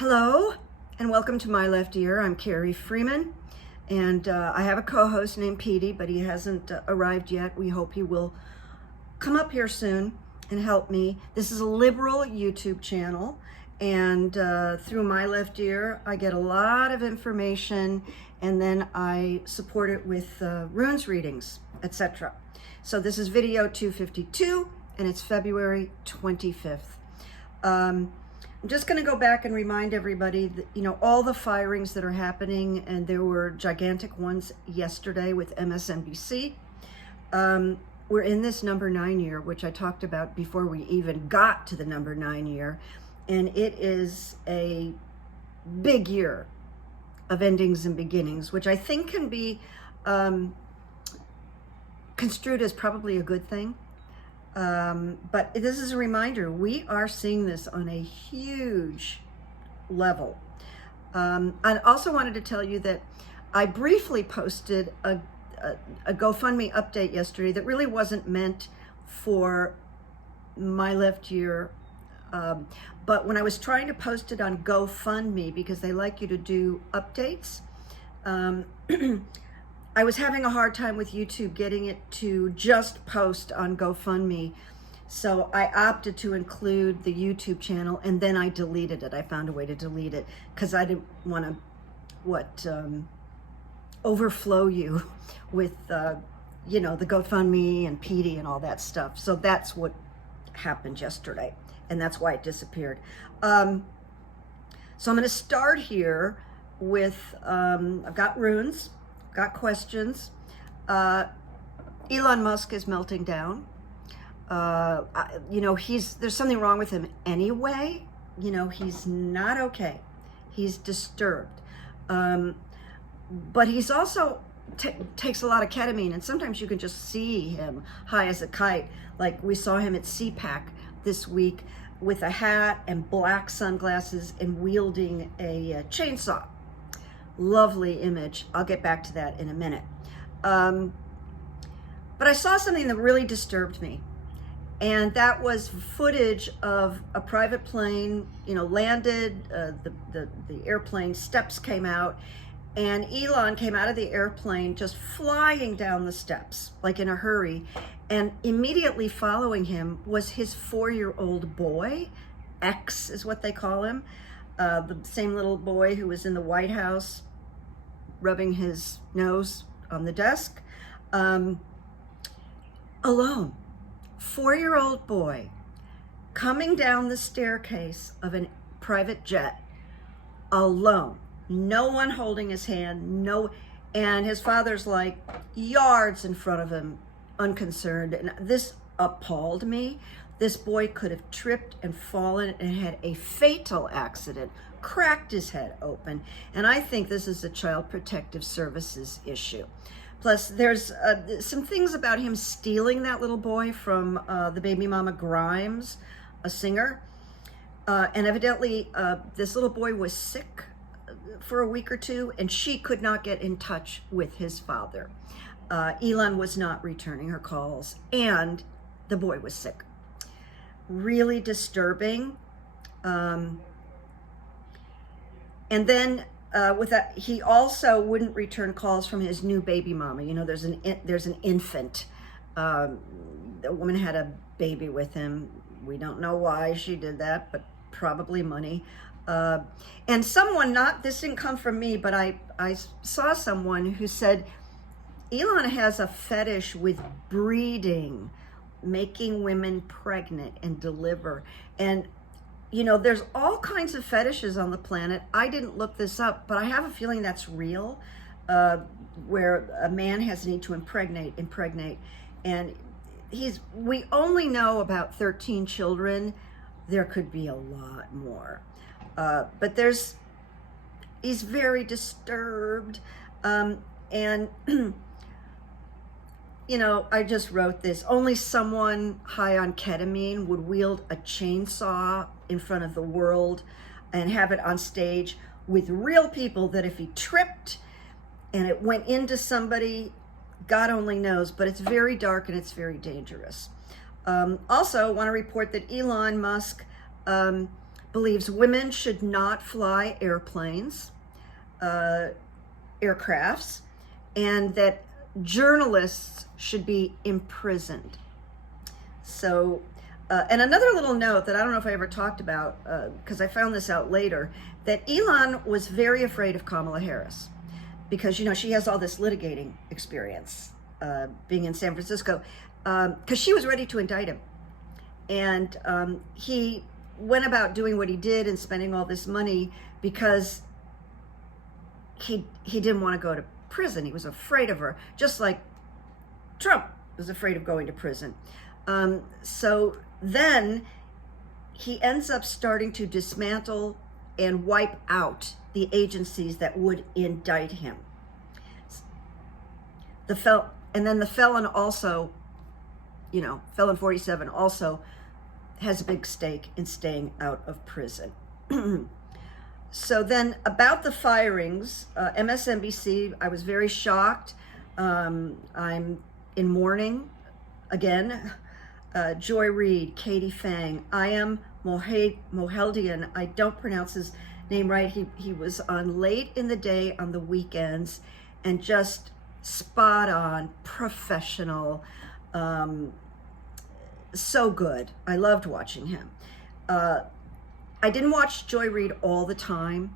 Hello, and welcome to My Left Ear. I'm Carrie Freeman, and I have a co-host named Petey, but he hasn't arrived yet. We hope he will come up here soon and help me. This is a liberal YouTube channel, and through My Left Ear, I get a lot of information, and then I support it with runes readings, etc. So this is video 252, and it's February 25th. I'm just going to go back and remind everybody that, all the firings that are happening, and there were gigantic ones yesterday with MSNBC. We're in this number 9 year, which I talked about before we even got to the number 9 year. And it is a big year of endings and beginnings, which I think can be construed as probably a good thing. But this is a reminder, we are seeing this on a huge level. I also wanted to tell you that I briefly posted a GoFundMe update yesterday that really wasn't meant for My Left Ear. But when I was trying to post it on GoFundMe, because they like you to do updates, I was having a hard time with YouTube getting it to just post on GoFundMe. So I opted to include the YouTube channel, and then I deleted it. I found a way to delete it because I didn't want to, overflow you with, the GoFundMe and Petey and all that stuff. So that's what happened yesterday, and that's why it disappeared. So I'm going to start here with, I've got runes. Got questions. Elon Musk is melting down. There's something wrong with him anyway. He's not okay. He's disturbed. But he's also takes a lot of ketamine, and sometimes you can just see him high as a kite. Like we saw him at CPAC this week with a hat and black sunglasses and wielding a chainsaw. Lovely image. I'll get back to that in a minute. But I saw something that really disturbed me, and that was footage of a private plane, landed, the airplane steps came out, and Elon came out of the airplane just flying down the steps, like in a hurry, and immediately following him was his 4-year-old boy. X is what they call him. The same little boy who was in the White House rubbing his nose on the desk. Alone. 4-year-old boy coming down the staircase of a private jet alone. No one holding his hand, and his father's like yards in front of him, unconcerned. And this appalled me. This boy could have tripped and fallen and had a fatal accident, cracked his head open. And I think this is a Child Protective Services issue. Plus, there's some things about him stealing that little boy from the baby mama Grimes, a singer. And evidently, this little boy was sick for a week or two, and she could not get in touch with his father. Elon was not returning her calls, and the boy was sick. Really disturbing. And then with that, he also wouldn't return calls from his new baby mama. There's an infant. The woman had a baby with him. We don't know why she did that, but probably money. And someone, this didn't come from me, but I saw someone who said Elon has a fetish with breeding, making women pregnant and deliver. And there's all kinds of fetishes on the planet. I didn't look this up, but I have a feeling that's real, where a man has a need to impregnate, and we only know about 13 children. There could be a lot more, but he's very disturbed, and I just wrote this. Only someone high on ketamine would wield a chainsaw in front of the world and have it on stage with real people that if he tripped and it went into somebody, God only knows, but it's very dark and it's very dangerous. Also, want to report that Elon Musk believes women should not fly airplanes, aircrafts, and that journalists should be imprisoned. So, and another little note that I don't know if I ever talked about, because I found this out later, that Elon was very afraid of Kamala Harris because, you know, she has all this litigating experience, being in San Francisco, because she was ready to indict him. And he went about doing what he did and spending all this money because he didn't want to go to prison. He was afraid of her, just like Trump was afraid of going to prison. So then he ends up starting to dismantle and wipe out the agencies that would indict him. And then the felon also, you know, felon 47 also has a big stake in staying out of prison. So then about the firings, MSNBC, I was very shocked. I'm in mourning again. Joy Reid, Katie Fang, I am Moheldian. I don't pronounce his name right. He was on late in the day on the weekends and just spot on, professional, so good. I loved watching him. I didn't watch Joy Reid all the time.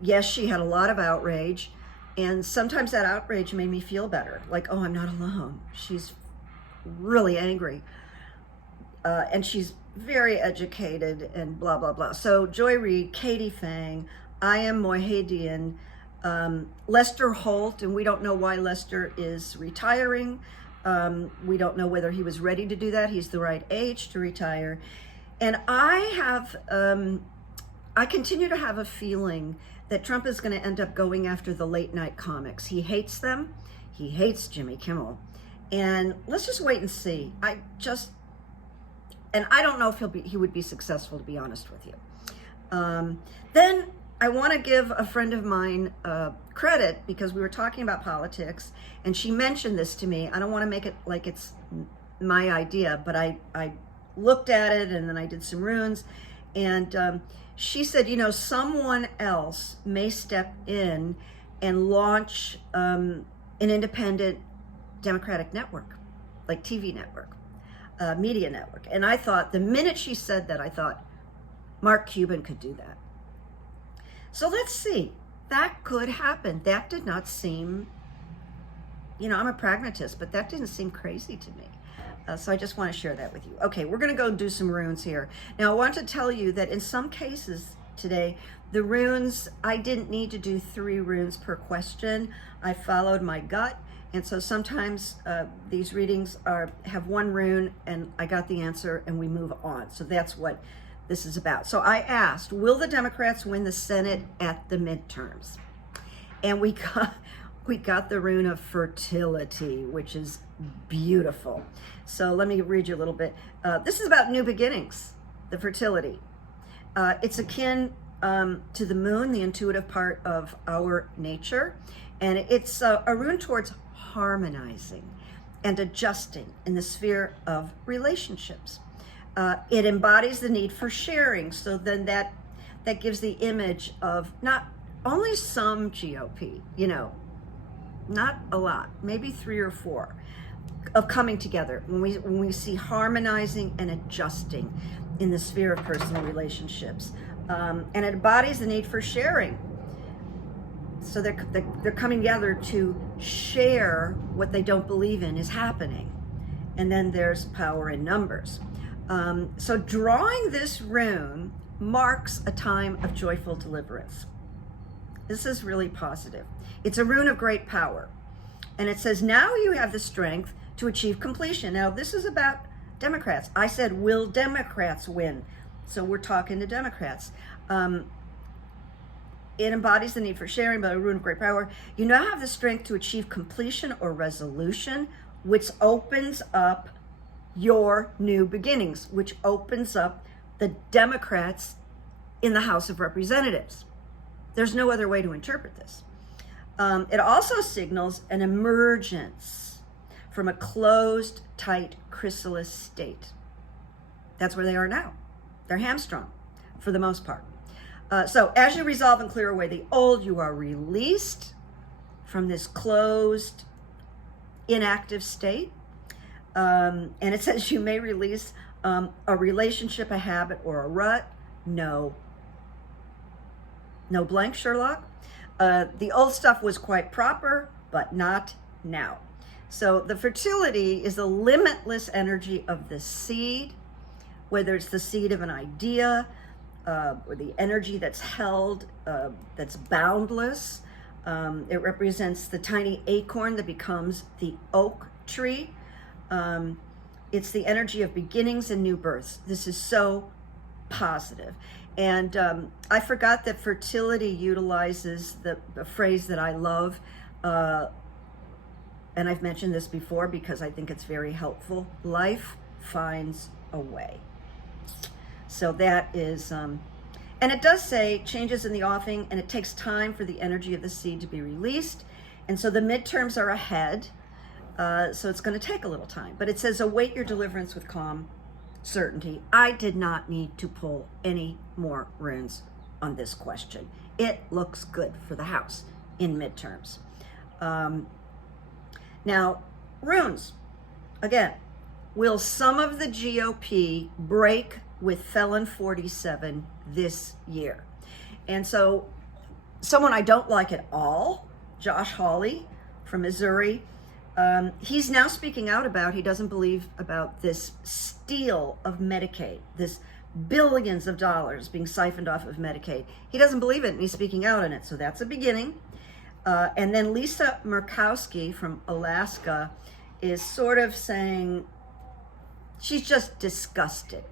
Yes, she had a lot of outrage, and sometimes that outrage made me feel better. Like, oh, I'm not alone. She's really angry. And she's very educated and blah, blah, blah. So Joy Reid, Katie Fang, I am Moheldian, Lester Holt, and we don't know why Lester is retiring. We don't know whether he was ready to do that. He's the right age to retire. And I continue to have a feeling that Trump is going to end up going after the late night comics. He hates them. He hates Jimmy Kimmel. And let's just wait and see. And I don't know if he would be successful, to be honest with you. Then I want to give a friend of mine credit, because we were talking about politics and she mentioned this to me. I don't want to make it like it's my idea, but I looked at it and then I did some runes, and she said, you know, someone else may step in and launch an independent Democratic network, like TV network, media network. And I thought, the minute she said that, I thought Mark Cuban could do that. So let's see. That could happen. That did not seem, you know, I'm a pragmatist, but that didn't seem crazy to me. So I just want to share that with you. Okay, we're going to go do some runes here. Now, I want to tell you that in some cases today, the runes, I didn't need to do 3 runes per question. I followed my gut. And so sometimes these readings have 1 rune and I got the answer and we move on. So that's what this is about. So I asked, will the Democrats win the Senate at the midterms? And we got the rune of fertility, which is beautiful. So let me read you a little bit. This is about new beginnings, the fertility. It's akin to the moon, the intuitive part of our nature. And it's a rune towards harmonizing and adjusting in the sphere of relationships. It embodies the need for sharing. So then that gives the image of not only some GOP, you know, not a lot, maybe 3 or 4, of coming together when we see harmonizing and adjusting in the sphere of personal relationships. And it embodies the need for sharing. So they're coming together to share what they don't believe in is happening. And then there's power in numbers. So drawing this rune marks a time of joyful deliverance. This is really positive. It's a rune of great power. And it says, now you have the strength to achieve completion. Now, this is about Democrats. I said, will Democrats win? So we're talking to Democrats. It embodies the need for sharing, but a rune of great power. You now have the strength to achieve completion or resolution, which opens up your new beginnings, which opens up the Democrats in the House of Representatives. There's no other way to interpret this. It also signals an emergence from a closed, tight, chrysalis state. That's where they are now. They're hamstrung. for the most part. So as you resolve and clear away the old, you are released from this closed, inactive state. And it says you may release a relationship, a habit, or a rut. No blank, Sherlock. The old stuff was quite proper, but not now. So the fertility is the limitless energy of the seed, whether it's the seed of an idea, or the energy that's held, that's boundless. It represents the tiny acorn that becomes the oak tree. It's the energy of beginnings and new births. This is so positive. And I forgot that fertility utilizes the phrase that I love, and I've mentioned this before because I think it's very helpful. Life finds a way. So that is, and it does say changes in the offing, and it takes time for the energy of the seed to be released. And so the midterms are ahead, so it's going to take a little time. But it says await your deliverance with calm certainty. I did not need to pull any more runes on this question. It looks good for the house in midterms. Now, runes, again, will some of the GOP break with Felon 47 this year? And so someone I don't like at all, Josh Hawley from Missouri, he's now speaking out about, he doesn't believe about this steal of Medicaid, this billions of dollars being siphoned off of Medicaid. He doesn't believe it, and he's speaking out on it. So that's a beginning. And then Lisa Murkowski from Alaska is sort of saying she's just disgusted.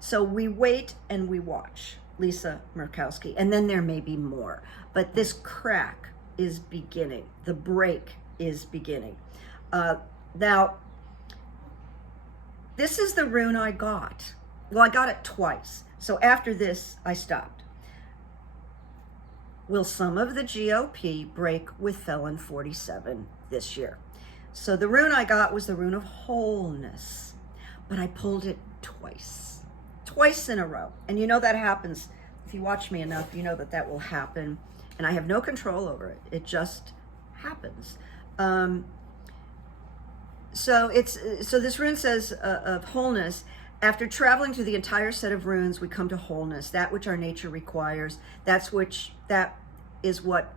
So we wait and we watch, Lisa Murkowski, and then there may be more. But this crack is beginning. The break is beginning. Now, this is the rune I got. Well, I got it twice. So after this, I stopped. Will some of the GOP break with Felon 47 this year? So the rune I got was the rune of wholeness, but I pulled it twice in a row. And you know that happens. If you watch me enough, you know that that will happen. And I have no control over it. It just happens. So this rune says of wholeness. After traveling through the entire set of runes, we come to wholeness, that which our nature requires. That is what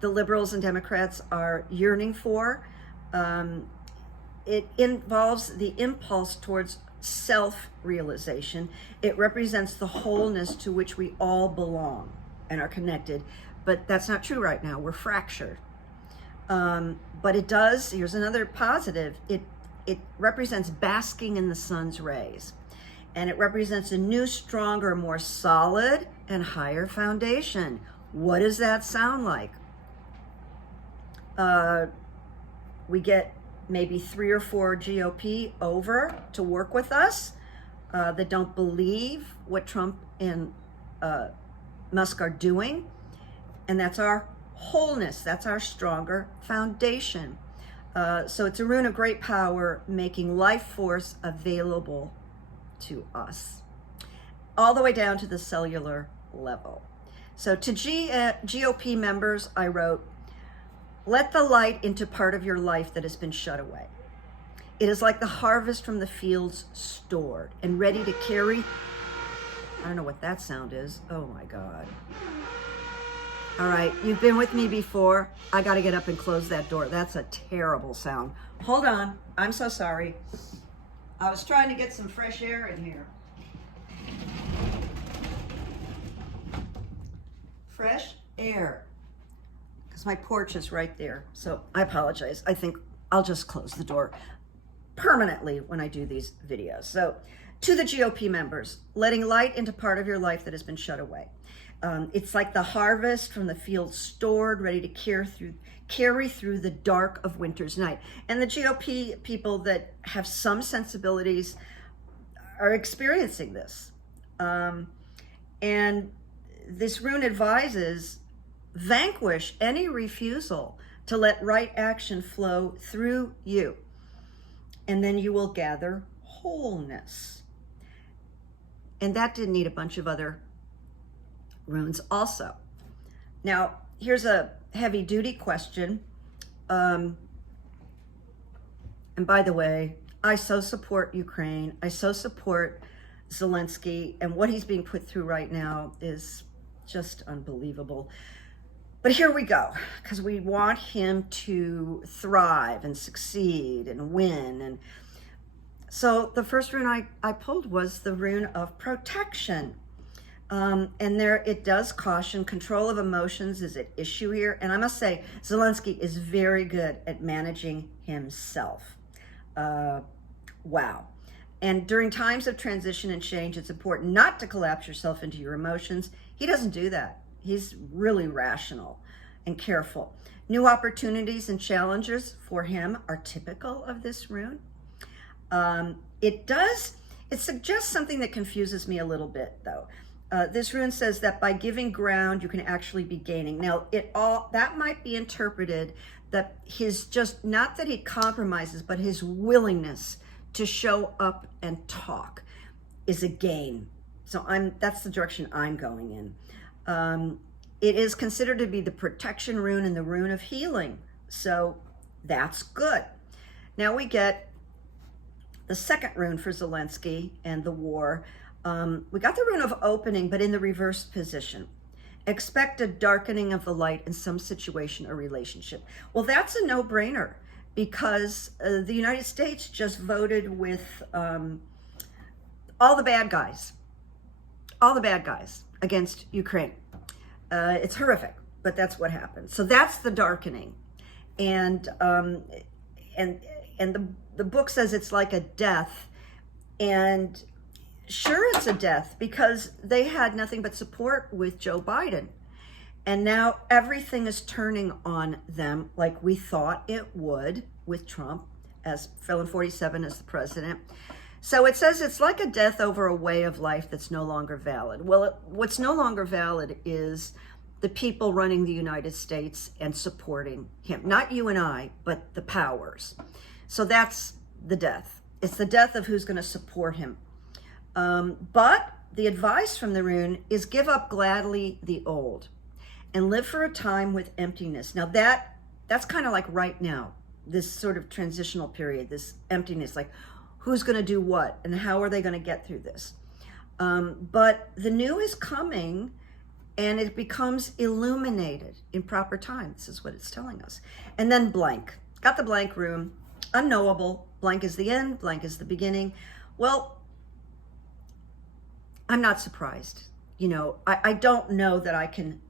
the liberals and Democrats are yearning for. It involves the impulse towards self-realization. It represents the wholeness to which we all belong and are connected. But that's not true right now. We're fractured. But it does, here's another positive, it represents basking in the sun's rays. And it represents a new, stronger, more solid and higher foundation. What does that sound like? We get maybe 3 or 4 GOP over to work with us that don't believe what Trump and Musk are doing. And that's our wholeness. That's our stronger foundation. So it's a rune of great power, making life force available to us, all the way down to the cellular level. So to GOP members, I wrote, let the light into part of your life that has been shut away. It is like the harvest from the fields stored and ready to carry. I don't know what that sound is. Oh my God. All right, you've been with me before. I got to get up and close that door. That's a terrible sound. Hold on. I'm so sorry. I was trying to get some fresh air in here. Fresh air. Because my porch is right there. So I apologize. I think I'll just close the door permanently when I do these videos. So to the GOP members, letting light into part of your life that has been shut away. It's like the harvest from the field stored, ready to carry through the dark of winter's night. And the GOP people that have some sensibilities are experiencing this. And this rune advises, vanquish any refusal to let right action flow through you. And then you will gather wholeness. And that did need a bunch of other runes also. Now, here's a heavy duty question. And by the way, I so support Ukraine. I so support Zelensky, and what he's being put through right now is just unbelievable. But here we go, because we want him to thrive and succeed and win. And so the first rune I pulled was the rune of protection. And there it does caution, control of emotions is at issue here. And I must say, Zelensky is very good at managing himself. Wow. And during times of transition and change, it's important not to collapse yourself into your emotions. He doesn't do that. He's really rational and careful. New opportunities and challenges for him are typical of this rune. It suggests something that confuses me a little bit, though. This rune says that by giving ground, you can actually be gaining. Now, that might be interpreted that not that he compromises, but his willingness to show up and talk is a gain. So that's the direction I'm going in. It is considered to be the protection rune and the rune of healing. So that's good. Now we get the second rune for Zelensky and the war. We got the rune of opening, but in the reversed position. Expect a darkening of the light in some situation or relationship. Well, that's a no-brainer, because the United States just voted with all the bad guys against Ukraine. It's horrific, but that's what happened. So that's the darkening. And the book says it's like a death. And sure, it's a death, because they had nothing but support with Joe Biden. And now everything is turning on them, like we thought it would with Trump as felon 47 as the president. So it says it's like a death over a way of life that's no longer valid. Well, what's no longer valid is the people running the United States and supporting him. Not you and I, but the powers. So that's the death. It's the death of who's going to support him. But the advice from the rune is give up gladly the old and live for a time with emptiness. Now that's kind of like right now, this sort of transitional period, this emptiness, like who's going to do what and how are they going to get through this? But the new is coming, and it becomes illuminated in proper time. This is what it's telling us. And then blank. Got the blank rune. Unknowable. Blank is the end. Blank is the beginning. Well, I'm not surprised. You know, I don't know that I can,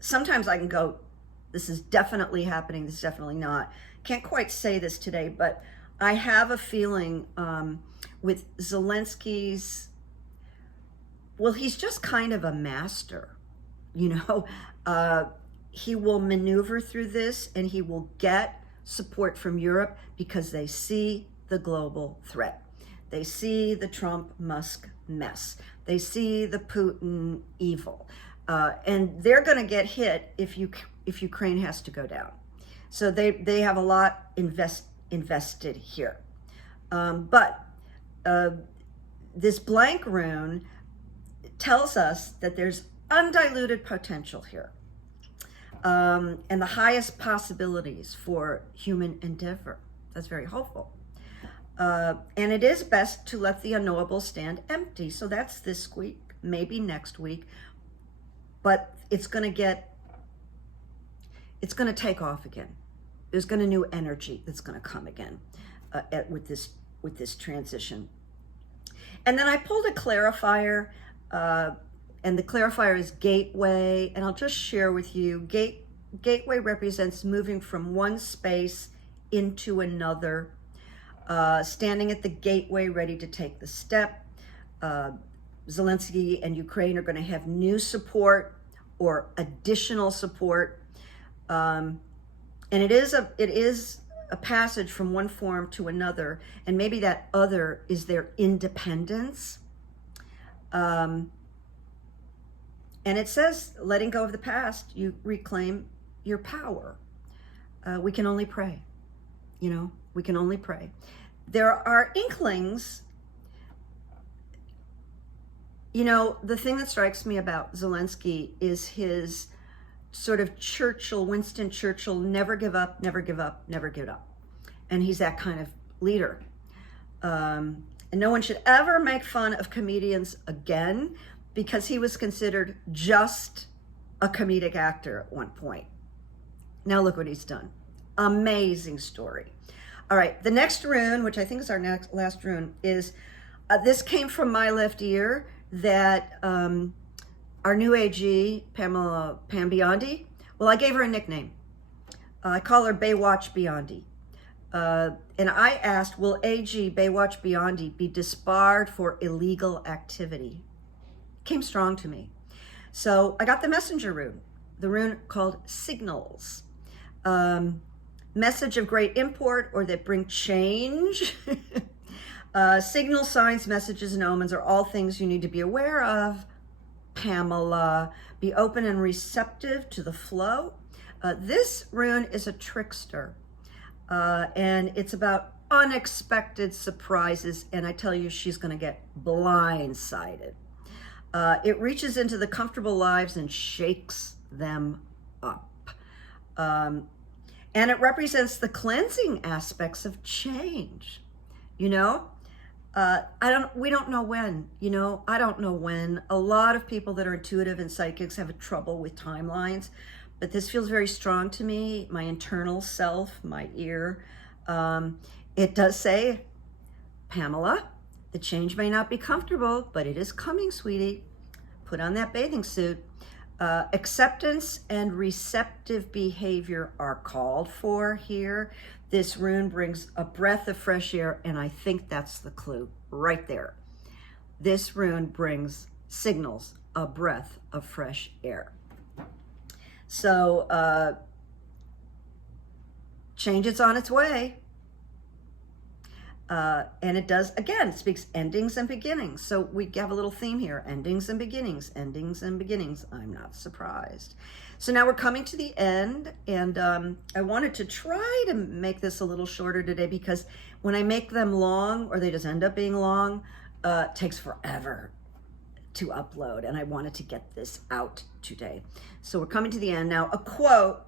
sometimes I can go, this is definitely happening, this is definitely not. Can't quite say this today, but I have a feeling with Zelensky's, well, he's just kind of a master, you know. He will maneuver through this, and he will get support from Europe because they see the global threat. They see the Trump-Musk mess. They see the Putin evil. And they're going to get hit if Ukraine has to go down. So they have a lot invested here. But this blank rune tells us that there's undiluted potential here, and the highest possibilities for human endeavor. That's very hopeful. And it is best to let the unknowable stand empty. So that's this week, maybe next week, but it's going to take off again. There's going to new energy that's going to come again with this transition. And then I pulled a clarifier, and the clarifier is gateway. And I'll just share with you, gateway represents moving from one space into another. Standing at the gateway, ready to take the step. Zelensky and Ukraine are going to have new support or additional support. And it is a passage from one form to another, and maybe that other is their independence. And it says, letting go of the past, you reclaim your power. We can only pray, you know, we can only pray. There are inklings You know, the thing that strikes me about Zelensky is his sort of Churchill, Winston Churchill, never give up, never give up, never give up. And he's that kind of leader. And no one should ever make fun of comedians again, because he was considered just a comedic actor at one point. Now look what he's done. Amazing story. All right, the next rune, which I think is our last rune, is, this came from my left ear, that our new AG, Pam BIONDI, well, I gave her a nickname. I call her Baywatch BIONDI. And I asked, will AG Baywatch BIONDI be disbarred for illegal activity? Came strong to me. So I got the messenger rune, the rune called signals. Message of great import or that bring change. Signal, signs, messages, and omens are all things you need to be aware of. Pamela, be open and receptive to the flow. This rune is a trickster, and it's about unexpected surprises, and I tell you, she's going to get blindsided. It reaches into the comfortable lives and shakes them up. And it represents the cleansing aspects of change. You know, we don't know when, you know, I don't know when. A lot of people that are intuitive and psychics have trouble with timelines, but this feels very strong to me, my internal self, my ear. It does say, Pamela, the change may not be comfortable, but it is coming, sweetie. Put on that bathing suit. Acceptance and receptive behavior are called for here. This rune brings a breath of fresh air, and I think that's the clue right there. This rune brings signals, a breath of fresh air. So change is on its way. And it does, again, speaks endings and beginnings. So we have a little theme here, endings and beginnings, endings and beginnings. I'm not surprised. So now we're coming to the end, and I wanted to try to make this a little shorter today, because when I make them long, or they just end up being long, it takes forever to upload, and I wanted to get this out today. So we're coming to the end now. A quote,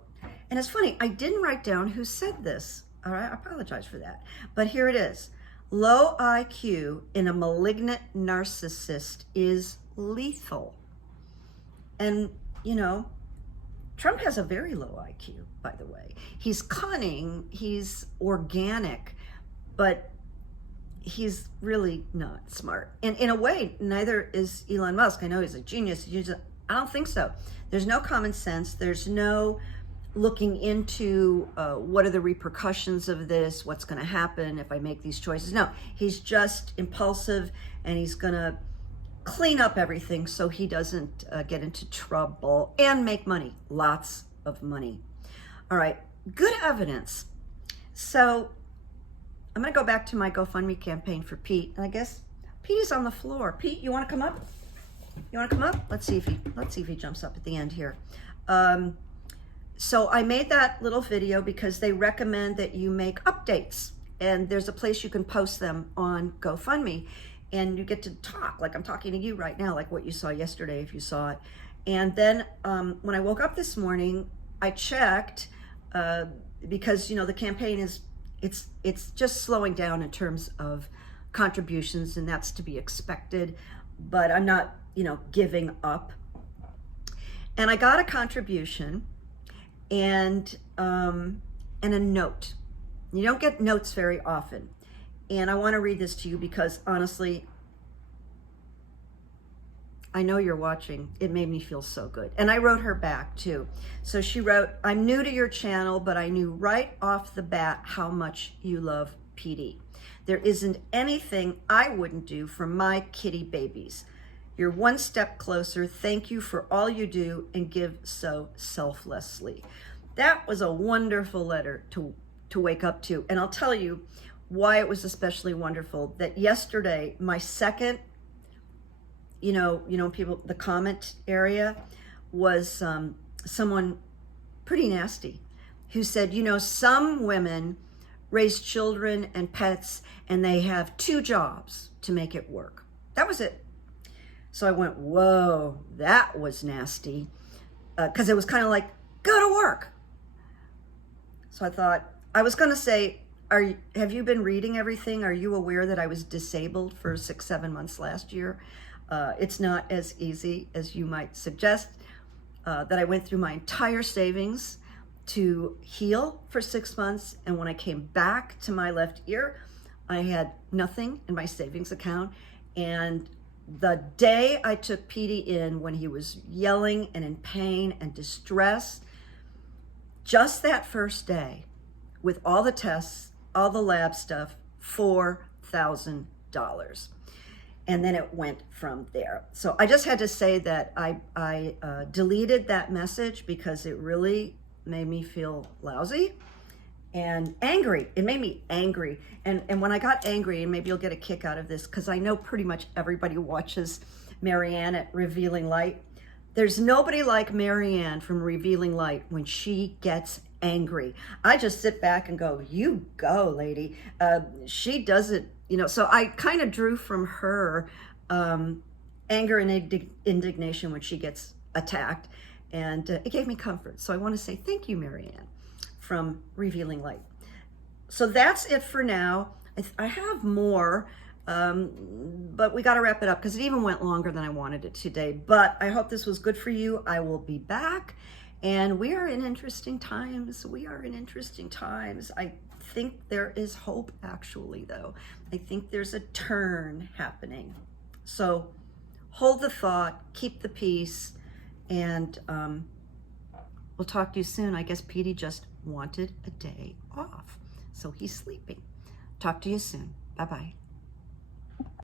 and it's funny, I didn't write down who said this. All right, I apologize for that. But here it is. Low IQ in a malignant narcissist is lethal. And, you know, Trump has a very low IQ, by the way. He's cunning, he's organic, but he's really not smart. And in a way, neither is Elon Musk. I know he's a genius. I don't think so. There's no common sense. There's no looking into what are the repercussions of this, what's going to happen if I make these choices. No, he's just impulsive, and he's going to clean up everything so he doesn't get into trouble and make money, lots of money. All right, good evidence. So I'm going to go back to my GoFundMe campaign for Pete, and I guess Pete is on the floor. Pete, you want to come up? You want to come up? Let's see if he jumps up at the end here. So I made that little video because they recommend that you make updates, and there's a place you can post them on GoFundMe, and you get to talk like I'm talking to you right now, like what you saw yesterday if you saw it. And then when I woke up this morning, I checked because, you know, the campaign is, it's just slowing down in terms of contributions, and that's to be expected, but I'm not, you know, giving up. And I got a contribution and a note. You don't get notes very often. And I want to read this to you because honestly, I know you're watching. It made me feel so good. And I wrote her back too. So she wrote, I'm new to your channel, but I knew right off the bat how much you love PD. There isn't anything I wouldn't do for my kitty babies. You're one step closer. Thank you for all you do and give so selflessly. That was a wonderful letter to wake up to. And I'll tell you why it was especially wonderful. That yesterday, my second, you know, people, the comment area was someone pretty nasty who said, you know, some women raise children and pets and they have 2 jobs to make it work. That was it. So I went, whoa, that was nasty. Because it was kind of like, go to work. So I thought, I was going to say, have you been reading everything? Are you aware that I was disabled for 6-7 months last year? It's not as easy as you might suggest. That I went through my entire savings to heal for 6 months. And when I came back to my left ear, I had nothing in my savings account. And the day I took Petey in, when he was yelling and in pain and distress, just that first day, with all the tests, all the lab stuff, $4,000. And then it went from there. So I just had to say that I deleted that message because it really made me feel lousy and angry. It made me angry. And when I got angry, and maybe you'll get a kick out of this, because I know pretty much everybody watches Marianne at Revealing Light. There's nobody like Marianne from Revealing Light when she gets angry. I just sit back and go, you go, lady. She does it, you know. So I kind of drew from her anger and indignation when she gets attacked. And it gave me comfort. So I want to say thank you, Marianne, from Revealing Light. So that's it for now. I have more, but we got to wrap it up because it even went longer than I wanted it today. But I hope this was good for you. I will be back. And we are in interesting times. We are in interesting times. I think there is hope, actually, though. I think there's a turn happening. So hold the thought, keep the peace, and we'll talk to you soon. I guess Petey just wanted a day off, so he's sleeping. Talk to you soon. Bye-bye.